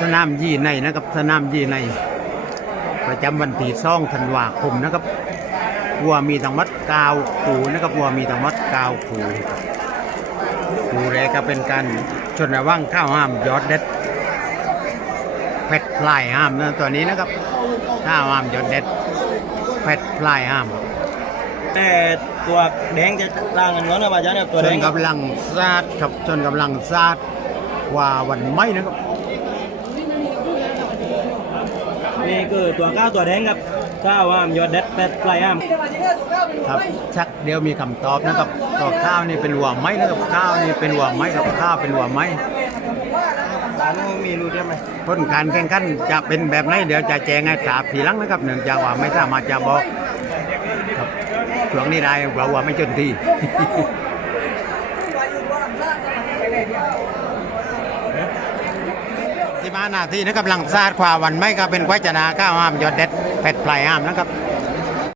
สนามยี่ในนะครับสนามยี่ใน ประจำวันที่สองธันวาคมนะครับวัวมีทั้งหมดเก้าขูนะครับวัวมีทั้งหมดเก้าขูขูแรกก็เป็นการชนระว่างข้าวห้ามยอดเด็ดเพชรพลายห้ามนะตัวนี้นะครับข้าวห้ามยอดเด็ดเพชรพลายห้ามครับแต่ตัวแดงจะต่างกันก่อนนะอาจารย์เนี่ยตัวชแดนงกับกำลังซาดครับชนกำลังซาดว่าวันไม่นะครับ นี่คือตัวก้าวตัวแดงครับก้าวอ้ามยอดเด็ดแปดปลายอ้ามครับชักเดียวมีคำตอบนะครับตัวข้าวนี่เป็นหัวไม้นะครับข้าวนี่เป็นหัวไม้กับข้าวเป็นหัวไม้ร้านมีรู้ได้ไหมผลการแข่งขันจะเป็นแบบไหนเดี๋ยวจะแจ้งให้ทราบทีหลังนะครับเนื่องจากว่าไม่สามารถจะบอกครับช่วงนี้ได้เราว่าไม่จนที่ ที่มาหน้าที่นะครับหลังซาดขวาวันไม่ก็เป็นควายจนาข้าวห้ามยอดเด็ดเป็ดปลายห้ามนะครับ